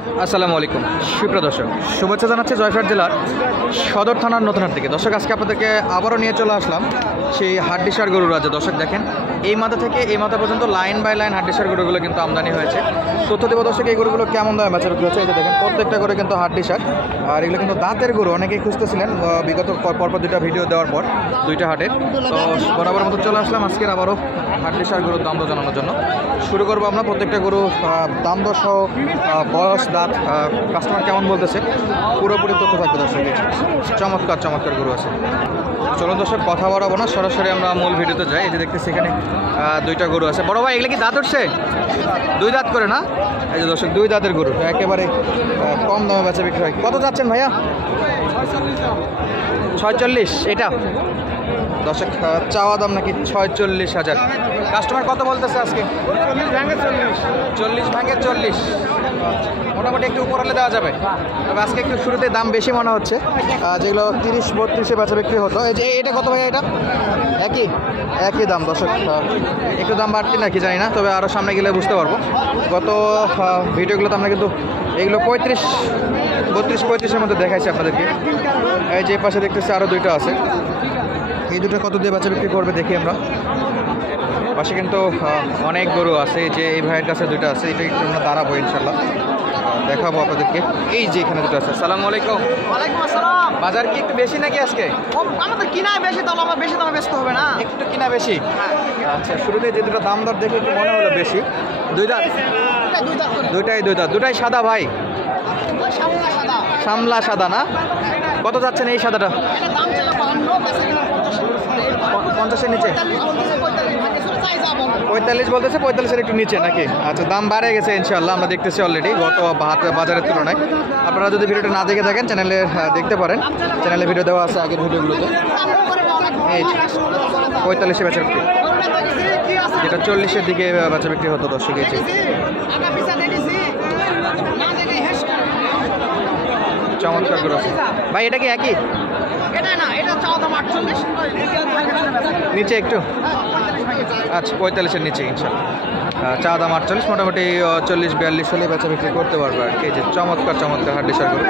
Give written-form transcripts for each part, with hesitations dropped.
আসসালামু আলাইকুম সুপ্রিয় দর্শক, শুভেচ্ছা জানাচ্ছি জয়পুরহাট জেলার সদর থানার নতুনহাট থেকে। দর্শক, আজকে আপনাদেরকে আবারও নিয়ে চলে আসলাম সেই হাড্ডিসার গরুর রাজ্যে। দর্শক দেখেন, এই মাথা থেকে এই মাথা পর্যন্ত লাইন বাই লাইন হাড্ডিসার গরুগুলো কিন্তু আমদানি হয়েছে। তথ্য দেব দর্শক, এই গরুগুলো কেমন দামে বেচা বিক্রি হচ্ছে। এই যে দেখেন, প্রত্যেকটা করে কিন্তু হাড্ডিসার, আর এগুলো কিন্তু দাঁতের গরু। অনেকেই খুঁজতেছিলেন বিগত পরপর দুইটা ভিডিও দেওয়ার পর দুইটা হাটের। তো বরাবর মতো চলে আসলাম আজকের আবারও হাড্ডিসার গরুর দাম দর জানানোর জন্য। শুরু করবো আমরা প্রত্যেকটা গরু দাম দর সহ, বয়স, দাঁত, কাস্টমার কেমন বলতেছে, পুরোপুরি তথ্য থাকবে দর্শক। চমৎকার চমৎকার গরু আছে। চলুন দর্শক, কথা বাড়াবো না, সরাসরি আমরা মূল ভিডিওতে যাই। এই যে দেখতেছি এখানে দুইটা গরু আছে। বড় ভাই, এগুলো কি দাঁত উঠছে? দুই দাঁত করে না? এই যে দর্শক, দুই দাঁতের গরু, একেবারে কম দামে বেচা বিক্রি হয়। কত যাচ্ছেন ভাইয়া? 46। এটা দর্শক চাওয়া দাম নাকি 46,000। কাস্টমার কত বলতেছে আজকে? 40 ভাঙে 40, মোটামুটি একটু উপর হলে দেওয়া যাবে। তবে আজকে একটু শুরুতে দাম বেশি মনে হচ্ছে, যেগুলো 30-32-এ বেচা বিক্রি হতো। এই যে এটা কত ভাই? এটা একই দাম দর্শক, একটু দাম বাড়তি নাকি জানি না, তবে আরও সামনে গেলে বুঝতে পারবো। গত ভিডিওগুলোতে আমরা কিন্তু এগুলো 32-35-এর মধ্যে দেখাইছি আপনাদেরকে। এই যে পাশে দেখতেছি আরও দুইটা আছে, এই দুটো কত দিয়ে বেচা বিক্রি করবে দেখি আমরা। পাশে কিন্তু অনেক গরু আছে, যে এই ভাইয়ের কাছে দুটো আছে, এটা একটু আমরা দাঁড়াবো ইনশাল্লাহ, দেখাবো আপনাদেরকে। এই যে এখানে দুটো আছে। আসসালামু আলাইকুম। ওয়ালাইকুম আসসালাম। বাজার কি একটু বেশি নাকি আজকে? আমাদের কিনা বেশি, তাহলে আমার বেশি দামে ব্যস্ত হবে না। একটু কিনা বেশি। আচ্ছা, শুরুতে যে দুটো দাম দর দেখে একটু মনে হলো বেশি। দুই দাঁত? দুইটাই দুই দাঁত। দুটাই সাদা ভাই? সামলা সাদা না? কত যাচ্ছেন এই সাদাটা? 50-এর নিচে? 45 বলতেছে, 45-এর একটু নিচে নাকি? আচ্ছা, দাম বাড়ে গেছে ইনশাল্লাহ, আমরা দেখতেছি অলরেডি গত বাজারের তুলনায়। আপনারা যদি ভিডিওটা না দেখে থাকেন, চ্যানেলে দেখতে পারেন, চ্যানেলে ভিডিও দেওয়া আছে আগের ভিডিওগুলোতে। এই 45-এ বেচা বিক্রি, যেটা 40-এর দিকে বেচা বিক্রি হতো দর্শক। এই চমৎকার গরু আছে ভাই। এটা কি একই? নিচে একটু? আচ্ছা, 45-এর নিচে ইনশাল্লাহ। চা দাম 48, মোটামুটি 40-42 হলে বেচা বিক্রি করতে পারবো আর কি। এই যে চমৎকার চমৎকার হাড্ডিসার গরু,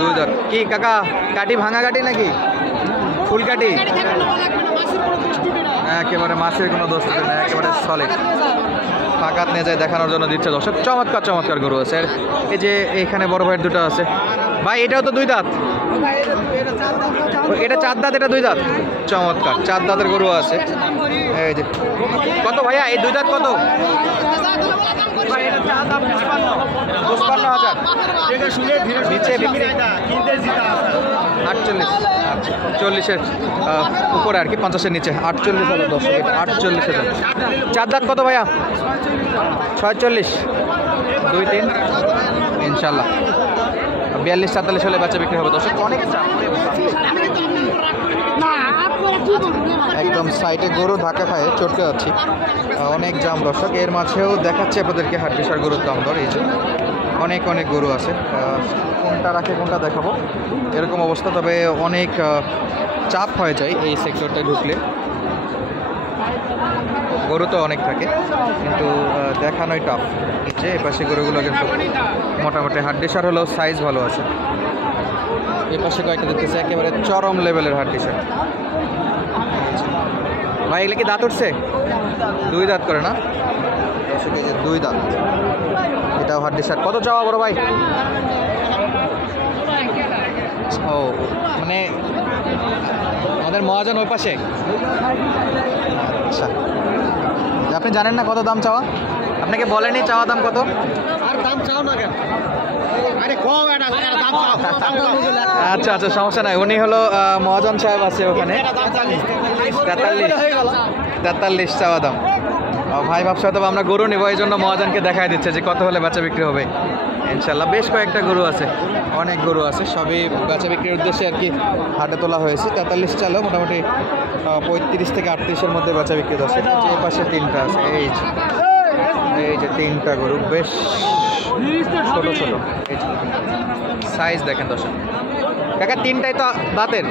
দুই দাঁত। কি কাকা, কাটি ভাঙা কাটি নাকি ফুল কাটি? একেবারে মাছের কোনো দোষ না, একেবারে সলিড। ফাঁকাত নিয়ে যায় দেখানোর জন্য দিচ্ছে দর্শক। চমৎকার চমৎকার গরু আছে। এই যে এখানে বড় ভাইয়ের দুটো আছে ভাই, এটাও তো দুই দাঁত? এটা 4 দাঁত, এটা 2 দাঁত। চমৎকার 4 দাঁতের গরু আছে। এই যে কত ভাইয়া এই 2 দাঁত কত? 55,000 নিচে বিক্রি। 48, 40-এর উপরে আর কি, 50-এর নিচে। 48,000 দর্শক, 48,000। 4 দাঁত কত ভাইয়া? 46, 2-3 ইনশাল্লাহ। 42-43 হলে বাচ্চা বিক্রি হবে দর্শক। অনেক একদম সাইডে গরু ধাক্কা খায় চটকে যাচ্ছি, অনেক জাম দর্শক। এর মাঝেও দেখাচ্ছে আপনাদেরকে হাড্ডিসার গরুর দাম দর। এই যে অনেক অনেক গরু আছে, কোনটা রাখে কোনটা দেখাবো এরকম অবস্থা। তবে অনেক চাপ হয়ে যায় এই সেক্টরটায় ঢুকলে, গরু তো অনেক থাকে কিন্তু দেখানোই টাফ। যে এপাশে গরুগুলো কিন্তু মোটামুটি হাড্ডিসার হলেও সাইজ ভালো আছে। এপাশে কয়েকটা দেখতেছে একেবারে চরম লেভেলের হাড্ডিসার। ভাই এগুলো কি দাঁত উঠছে? 2 দাঁত করে না? 2 দাঁত, এটাও হাড্ডিসার। কত চাওয়া বড় ভাই? ও মানে আমাদের মহাজন ওই পাশে। আচ্ছা, আপনি জানেন না কত দাম চাওয়া? আপনাকে বলেনি চাওয়া দাম কত? আচ্ছা আচ্ছা, সমস্যা নাই। উনি হলো মহাজন সাহেব আছে ওখানে। 43 চাওয়া দাম। ভাই ভাবছে হয়তো আমরা গরু নেবো, এই জন্য মহাজনকে দেখাই দিচ্ছে যে কত হলে বেচা বিক্রি হবে। ইনশাল্লাহ বেশ কয়েকটা গরু আছে, অনেক গরু আছে, সবই বেচা বিক্রির উদ্দেশ্যে আর কি হাটে তোলা হয়েছে। 43 চালেও মোটামুটি 35 থেকে 38-এর মধ্যে বেচা বিক্রি আছে। যে পাশে 3টা আছে, এই যে 3টা গরু বেশ ছোট ছোট সাইজ দেখেন দর্শক। কাকা 3টাই তো দাঁতের?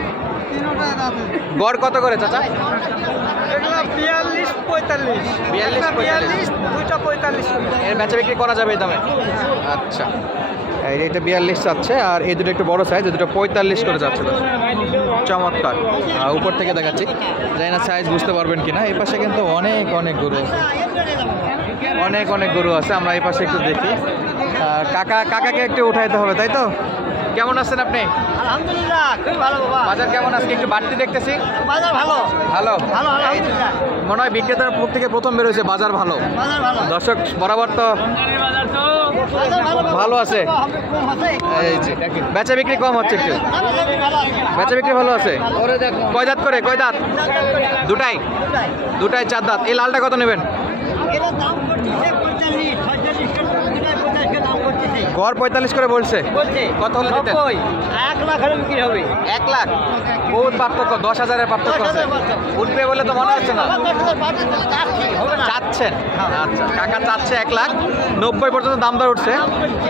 গড় কত করে চাচা? এগুলো 42 45 42 45 দুইটা 45। এর বেচা বিক্রি করা যাবে এই দামে? আচ্ছা, এটা 42 চাচ্ছে, আর এই দুটো একটু বড় সাইজ, এই দুটো 45 করে যাচ্ছে। চমৎকার, উপর থেকে দেখাচ্ছি, জানি না সাইজ বুঝতে পারবেন কিনা। এই পাশে কিন্তু অনেক অনেক গরু আছে, অনেক অনেক গরু আছে। আমরা এই পাশে একটু দেখি। কাকাকে একটু উঠাইতে হবে, তাই তো? কেমন আছেন আপনি? আলহামদুলিল্লাহ, খুব ভালো বাবা। বাজার কেমন আজকে? একটু বাড়তি দেখতেছি। বাজার ভালো ভালো, ভালো আলহামদুলিল্লাহ। মনে হয় বিক্রেতার মুখ থেকে প্রথম বেরোয়েছে বাজার ভালো। বাজার ভালো, দর্শক বরাবর তো বাজার ভালো ভালো আছে। কম আছে। এই যে বেচা বিক্রি কম হচ্ছে একটু, ভালো আছে। বেচা বিক্রি ভালো আছে। কয় দাঁত করে? কয় দাঁত? দুটাই, দুটাই 4 দাঁত। এই লালটা কত নেবেন? এটার দাম করতেছে 45 46 টাকা 50 দাম করতেছে। গড় 45 করে বলছে। বলছে কত হলে দিতেন? 1 লাখ হলে বিক্রি হবে। 1 লাখ, বহুত পার্থক্য, 10,000-এর পার্থক্য আছে। 10,000 পার্থক্য। উঠবে বলে তো মনে হচ্ছে না। হবে না। চাচ্ছেন? আচ্ছা, কাকা চাচ্ছে 1 লাখ 90 পর্যন্ত দাম দর উঠছে।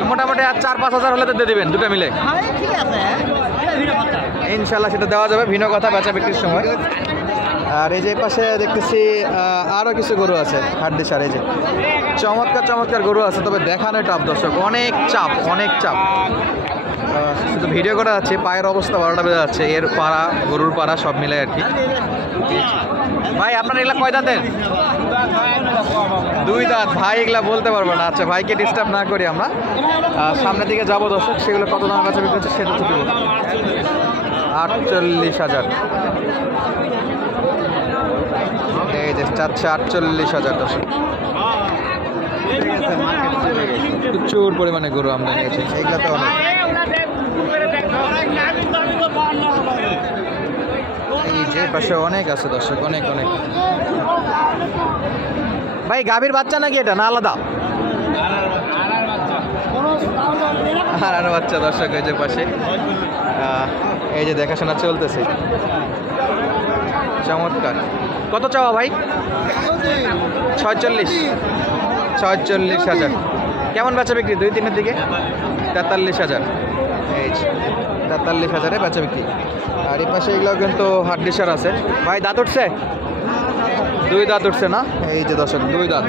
মোটামুটি আর 4-5 হাজার হলে তো দিয়ে দিবেন দুটো মিলে। হ্যাঁ ঠিক আছে, এটা ভিন্ন কথা। ইনশাল্লাহ সেটা দেওয়া যাবে, ভিন্ন কথা বেচা বিক্রির সময়। আর এই যে পাশে দেখতেছি আরও কিছু গরু আছে হাড্ডি সার। এই যে চমৎকার চমৎকার গরু আছে, তবে দেখানো টাপ দর্শক, অনেক চাপ, অনেক চাপ। শুধু ভিডিও করা যাচ্ছে, পায়ের অবস্থা 12টা বেজে যাচ্ছে। এর পাড়া, গরুর পাড়া সব মিলে আর কি। ভাই আপনার এগুলা কয় দাঁতের? 2 দাঁত। ভাই এগুলা বলতে পারবো না। আচ্ছা, ভাইকে ডিস্টার্ব না করি আমরা। সামনের দিকে যাবো দর্শক, সেগুলো কত দাম কাছে বিক্রি হচ্ছে সেটা ঠিক বলবো। 48,000, এই যে চাচ্ছে 48,000 দর্শক। প্রচুর পরিমাণে গরু আমদানি হয়েছে, এইগুলাতে অনেক। এই যে পাশে অনেক আছে দর্শক, অনেক অনেক। ভাই গাভীর বাচ্চা নাকি এটা, না আলাদা? আর বাচ্চা দর্শক, এই যে পাশে এই যে দেখাশোনা চলতেছে। চমৎকার। কত চাওয়া ভাই? 46,000। কেমন বেচা বিক্রি? 2-3-এর দিকে 43,000। এই 43,000-এ বেচা বিক্রি। আর এই পাশে এগুলো কিন্তু হাড্ডিসার আছে। ভাই দাঁত উঠছে? 2 দাঁত উঠছে না? এই যে দর্শক 2 দাঁত।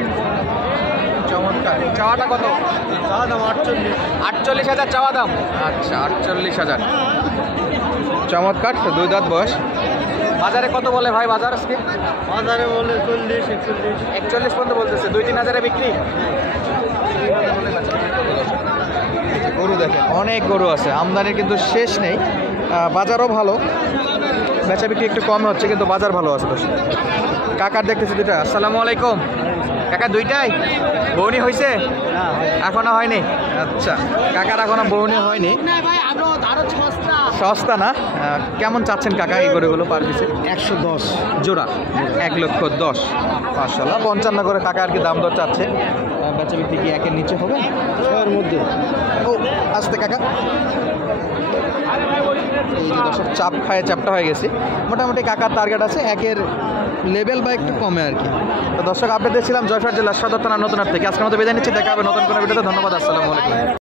চমৎকার। চাওয়াটা কত? চাওয়া দাম 48,000 চাওয়া দাম। আচ্ছা, 48,000। চমৎকার, 2 দাঁত বয়স। বাজারে কত বলে ভাই বাজার আজকে? বাজারে বলে 40 41 পর্যন্ত বলতেছে। 2-3 হাজারে বিক্রি। গরু দেখেন, অনেক গরু আছে, আমদানির কিন্তু শেষ নেই। বাজারও ভালো, বেচা বিক্রি একটু কম হচ্ছে, কিন্তু বাজার ভালো আছে। কাকার দেখতেছি 2টা। আসসালামু আলাইকুম কাকা। 2টাই বউনি হয়েছে? এখনো হয়নি। আচ্ছা, কাকার এখনো বউনি হয়নি। সস্তা না? কেমন চাচ্ছেন কাকা এই গরুগুলো পার পিসে? 110 জোড়া 1,10,000। মাশাআল্লাহ, 55 করে কাকা আর কি দাম দর চাচ্ছে। বেচা বিক্রি কি 1-এর নিচে হবে? 6-এর মধ্যে। ও আসতে কাকা। এই যে দর্শক, চাপ খায়, চাপটা হয়ে গেছে। মোটামুটি কাকার টার্গেট আছে 1-এর লেভেল বা একটু কমে আর কি। তো দর্শক, আপডেট দিয়েছিলাম জয়পুরহাট জেলার সদর থানার নতুন হাট থেকে। আজকের মতো বিদায় নিচ্ছি, দেখা হবে নতুন কোনো ভিডিওতে। ধন্যবাদ, আসসালামু আলাইকুম।